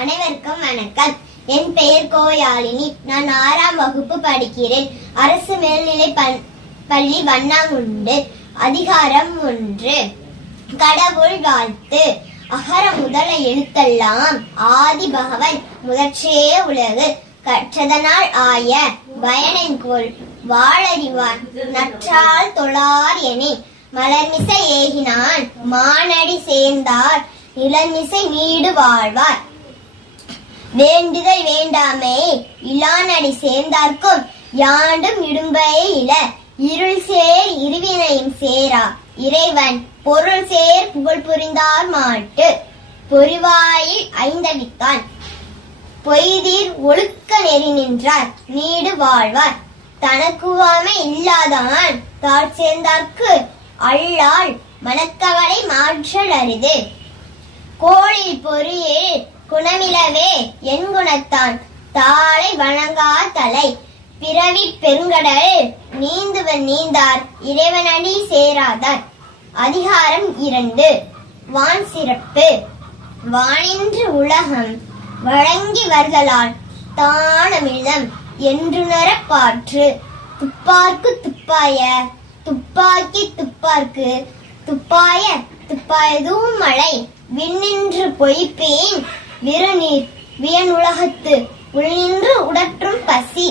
அனைவருக்கும் வணக்கம். என் பெயர் கோயாளினி. நான் 6ஆம் வகுப்பு படிக்கிறேன். அரசு மேல்நிலை பள்ளி வண்ணாங்குண்டு. அதிகாரம் 1. கடவுள் வாழ்த்து. அகர முதல எழுத்தெல்லாம் ஆதி பகவன் முதற்றே உலகு. கற்றதனால் ஆய பயனென்கொல் வாளறிவான் நற்றால் தொழார் எனை. மலர்மிசை ஏகினான் மானடி சேர்ந்தார் இளமிசை நீடு வாழ்வார். வேண்டுதல் வேண்டாமே இளானடி சேர்ந்தார்க்கும் யாண்டும் இடும்பையே இல. இருள் சேர் இருவினையும் சேரா இறைவன் பொருள் சேர் புகழ் புரிந்தார் மாட்டு. பொறிவாயில் ஐந்தவித்தான் பொய்தீர் ஒழுக்க நெறி நின்றார் நீடு வாழ்வார். தனக்குவாமை இல்லாதான் தாழ் சேர்ந்தார்க்கு அல்லால் மனக்கவலை மாற்றல் அரிது. கோளில் பொறியில் குணமிலவே என் குணத்தான் தாளை வணங்கா தலை. பிறவி பெருங்கடல் நீந்துவன் நீந்தார் இறைவனடி சேராதார். அதிகாரம் 2. வான் சிறப்பு. வானின்று உலகம் வழங்கி வருதலால் தானமில்லம் என்றுணர பாற்று. துப்பார்க்கு துப்பாய துப்பாக்கி துப்பார்க்கு துப்பாய துப்பாயதும் மழை. விண்ணின்று பொய்ப்பேன் விருநீர் வியனுலகத்து உள்நின்று உடற்றும் பசி.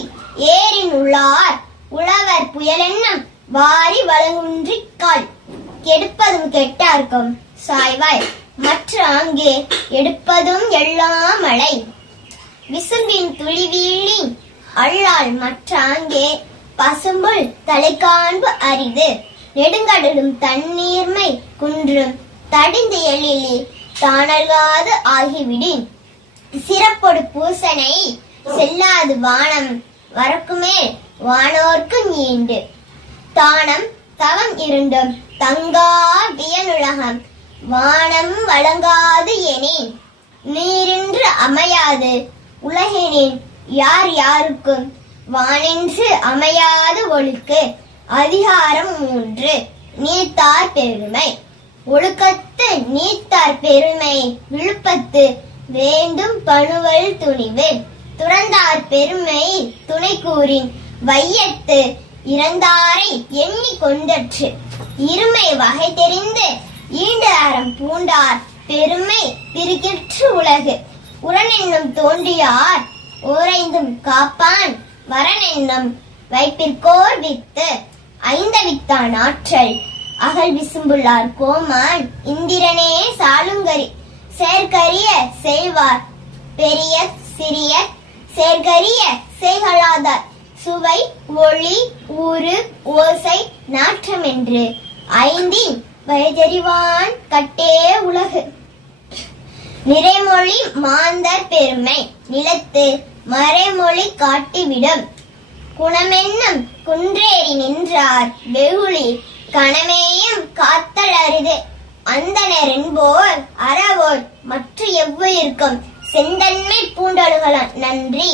ஏரின் உள்ளார் உழவர் புயலென்னம் வாரி வழங்குன்றிக்கால். கெடுப்பதும் கெட்டார்க்கும் சாய்வாய் மற்ற அங்கே எடுப்பதும் எல்லாம் மழை. விசும்பின் துளிவீழி அல்லால் மற்ற அங்கே பசும்புல் தலைக்காண்பு அரிது. நெடுங்கடலும் தண்ணீர்மை குன்றும் தடிந்து எழிலி தானல்காது ஆகிவிடின். சிறப்பொடு பூசனை செல்லாது வானம் வரக்குமே வானோர்க்கு நீண்டு. தானம் தவம் இருண்டும் தங்கா வியனுலகம் வானம் வழங்காது எனின். நீரின்று அமையாது உலகெனின் யார் யாருக்கும் வானின்று அமையாது ஒழுக்கு. அதிகாரம் 3. நீத்தார் பெருமை. ஒழுக்கத்து நீத்தார் பெருமை விழுப்பத்து வேண்டும் பணுவல் துணிவு. துறந்தார் பெருமை துணை கூறின் வையத்து இறந்தாரை எண்ணி கொண்டற்று. இருமை வகை தெரிந்து ஈண்டு அறம் பூண்டார் பெருமை பிரிக்கிற்று உலகு. உரனென்னும் தோன்றியார் ஓரைந்தும் காப்பான் வரனென்னும் வைப்பிற்கோர் வித்து. ஐந்தவித்தான் ஆற்றல் அகல் விசும்புள்ளார் கோமான் இந்திரனே சாலுங்கரி. செயற்கரிய செய்வார் பெரிய சிறிய செயற்கரிய செய்களாதார். சுவை ஒளி ஊறு ஓசை நாற்றம் என்று ஐந்தின் வயதறிவான் கட்டே உலகு. நிறைமொழி மாந்தர் பெருமை நிலத்து மறைமொழி காட்டிவிடும். குணமென்னும் குன்றேறி நின்றார் வெகுளி கணமேயும் காத்தல் அரிது. அந்தனர் என்போர் அறவோர் மற்ற எவ்வுயிர்க்கும் செந்தன்மை பூண்டொழுகலாம். நன்றி.